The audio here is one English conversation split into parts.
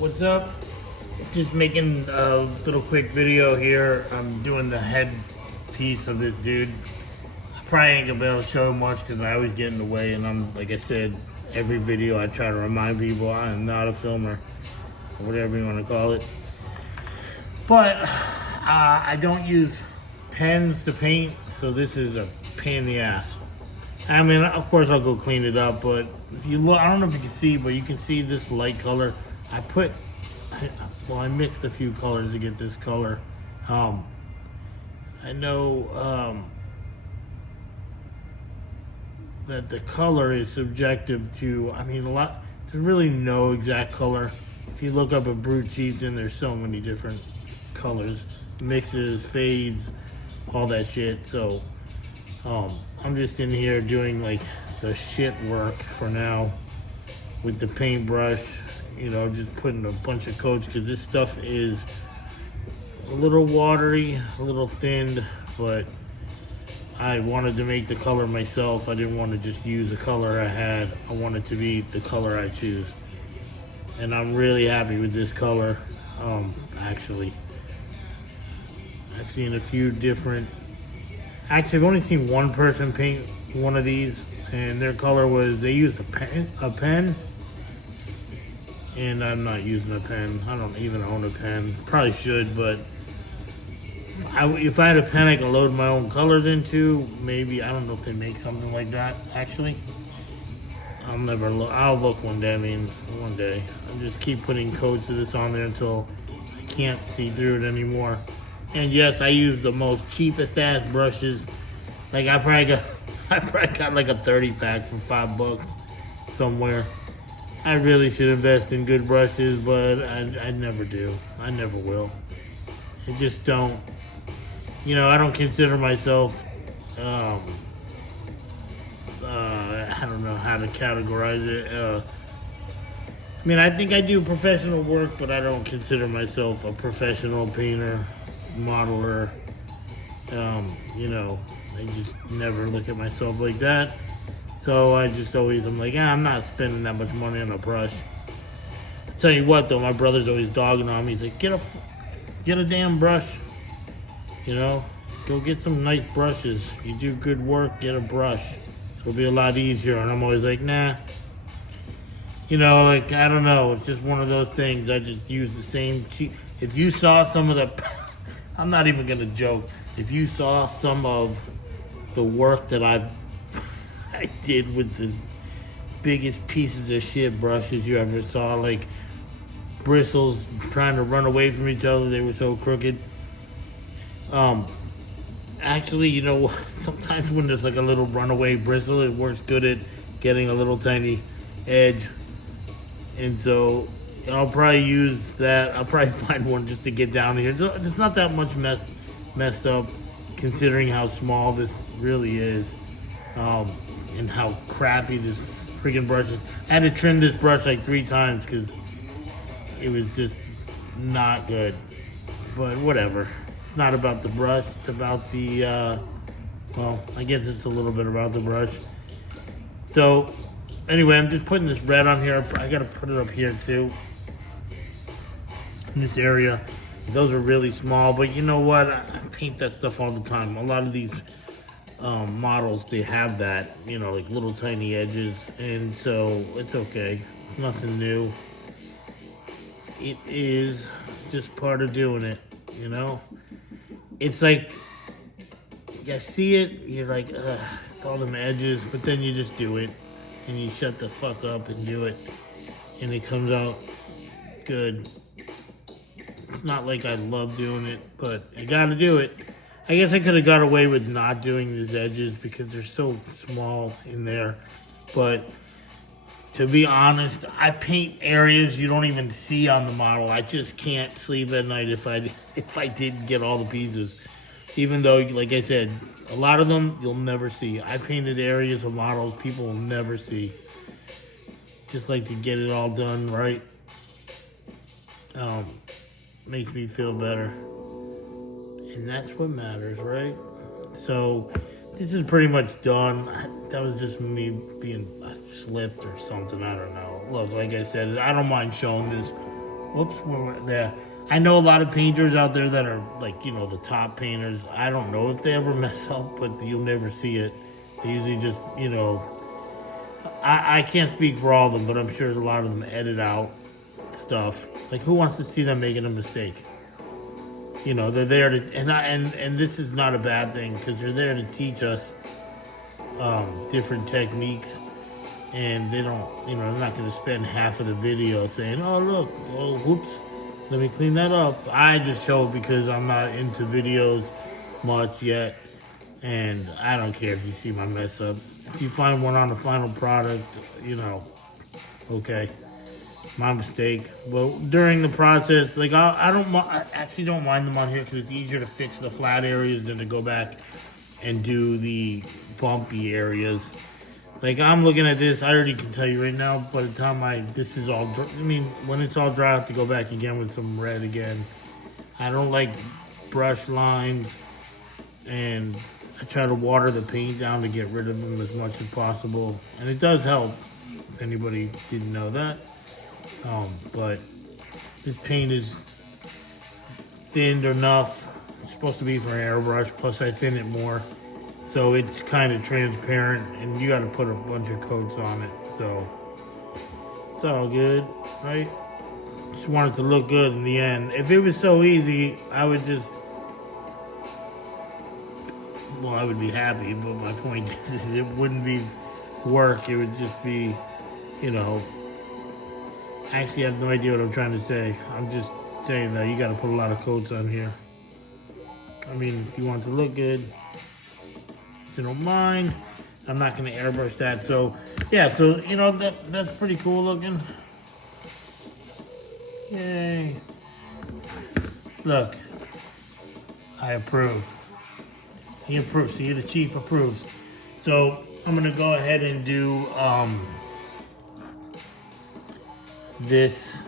What's up? Just making a little quick video here. I'm doing the head piece of this dude. I probably ain't gonna be able to show much because I always get in the way, and like I said, every video I try to remind people I am not a filmer, or whatever you want to call it. But I don't use pens to paint, so this is a pain in the ass. I mean, of course I'll go clean it up, but if you look, I don't know if you can see, but you can see this light color. I mixed a few colors to get this color. I know that the color is subjective to, there's really no exact color. If you look up a Brute Chieftain, there's so many different colors, mixes, fades, all that shit. So, I'm just in here doing like the shit work for now with the paintbrush. Just putting a bunch of coats because this stuff is a little watery, a little thinned, but I wanted to make the color myself. I didn't want to just use a color I had. I wanted to be the color I choose. And I'm really happy with this color. Actually, I've seen a few different... Actually, I've only seen one person paint one of these, and their color was, they used a pen. And I'm not using a pen. I don't even own a pen. Probably should, but if I had a pen I could load my own colors into, maybe. I don't know if they make something like that, actually. I'll look one day. One day. I'll just keep putting coats of this on there until I can't see through it anymore. And yes, I use the most cheapest ass brushes. Like I probably got like a 30 pack for $5 somewhere. I really should invest in good brushes, but I never do. I never will. I just don't. I don't consider myself. I don't know how to categorize it. I think I do professional work, but I don't consider myself a professional painter, modeler. I just never look at myself like that. So I'm like, I'm not spending that much money on a brush. I'll tell you what though, my brother's always dogging on me. He's like, get a damn brush. Go get some nice brushes. You do good work, get a brush. It'll be a lot easier. And I'm always like, nah. I don't know. It's just one of those things. I just use the same cheap. If you saw some of the, I'm not even gonna joke. If you saw some of the work that I did with the biggest pieces of shit brushes you ever saw, like bristles trying to run away from each other, they were so crooked. Actually, sometimes when there's like a little runaway bristle, it works good at getting a little tiny edge. And so I'll probably use that. I'll probably find one just to get down here. It's not that much messed up considering how small this really is. And how crappy this freaking brush is. I had to trim this brush like 3 times because it was just not good. But whatever. It's not about the brush. It's about the, I guess it's a little bit about the brush. So, anyway, I'm just putting this red on here. I gotta put it up here too. In this area. Those are really small, but you know what? I paint that stuff all the time. A lot of these models, they have that, like little tiny edges, and so it's okay. Nothing new. It is just part of doing it, It's like, you see it, you're like, ugh, all them edges, but then you just do it, and you shut the fuck up and do it, and it comes out good. It's not like I love doing it, but I gotta do it. I guess I could have got away with not doing these edges because they're so small in there. But to be honest, I paint areas you don't even see on the model. I just can't sleep at night if I didn't get all the pieces. Even though, like I said, a lot of them you'll never see. I painted areas of models people will never see. Just like to get it all done right. Makes me feel better. And that's what matters, right? So, this is pretty much done. That was just me being slipped or something. I don't know. Look, like I said, I don't mind showing this Whoops, we're there. I know a lot of painters out there that are like, you know, the top painters. I don't know if they ever mess up, but you'll never see it. They usually just, you know, I can't speak for all of them, but I'm sure a lot of them edit out stuff. Like, who wants to see them making a mistake? You know, they're there to, and this is not a bad thing because they're there to teach us different techniques, and they don't, you know, they're not going to spend half of the video saying, "Oh, look, oh, whoops, let me clean that up." I just show it because I'm not into videos much yet, and I don't care if you see my mess ups. If you find one on the final product, you know, okay, my mistake. But during the process, like I actually don't mind them on here because it's easier to fix the flat areas than to go back and do the bumpy areas. Like, I'm looking at this, I already can tell you right now, by the time this is all dry, I mean, when it's all dry, I have to go back again with some red again. I don't like brush lines, and I try to water the paint down to get rid of them as much as possible. And it does help, if anybody didn't know that. But this paint is thinned enough. It's supposed to be for an airbrush, plus I thin it more. So it's kind of transparent, and you got to put a bunch of coats on it. So it's all good, right? Just want it to look good in the end. If it was so easy, I would just, well, I would be happy. But my point is, it wouldn't be work. It would just be, you know, actually, I have no idea what I'm trying to say. I'm just saying that you got to put a lot of coats on here. I mean, if you want it to look good, if you don't mind, I'm not going to airbrush that. So, yeah, so, you know, that's pretty cool looking. Yay. Look, I approve. He approves. See, the chief approves. So, I'm going to go ahead and do this.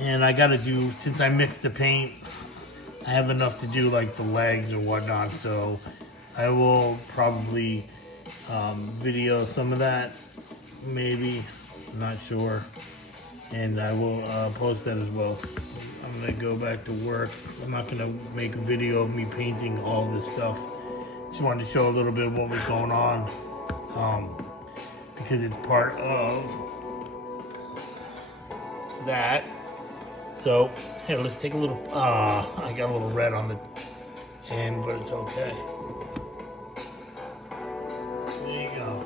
And I got to do, since I mixed the paint, I have enough to do like the legs and whatnot. So, I will probably video some of that, maybe, I'm not sure, and I will post that as well. I'm gonna go back to work. I'm not gonna make a video of me painting all this stuff. Just wanted to show a little bit of what was going on, because it's part of that. So, here, let's take a little, I got a little red on the hand, but it's okay. There you go.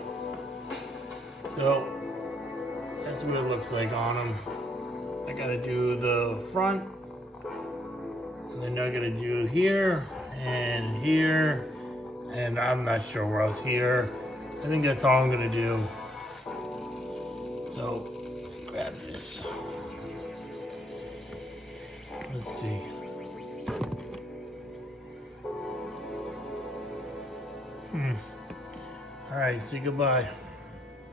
So, that's what it looks like on them. I gotta do the front, and then I gotta do here, and I'm not sure where else here. I think that's all I'm gonna do. So, grab this. Let's see. All right, say goodbye.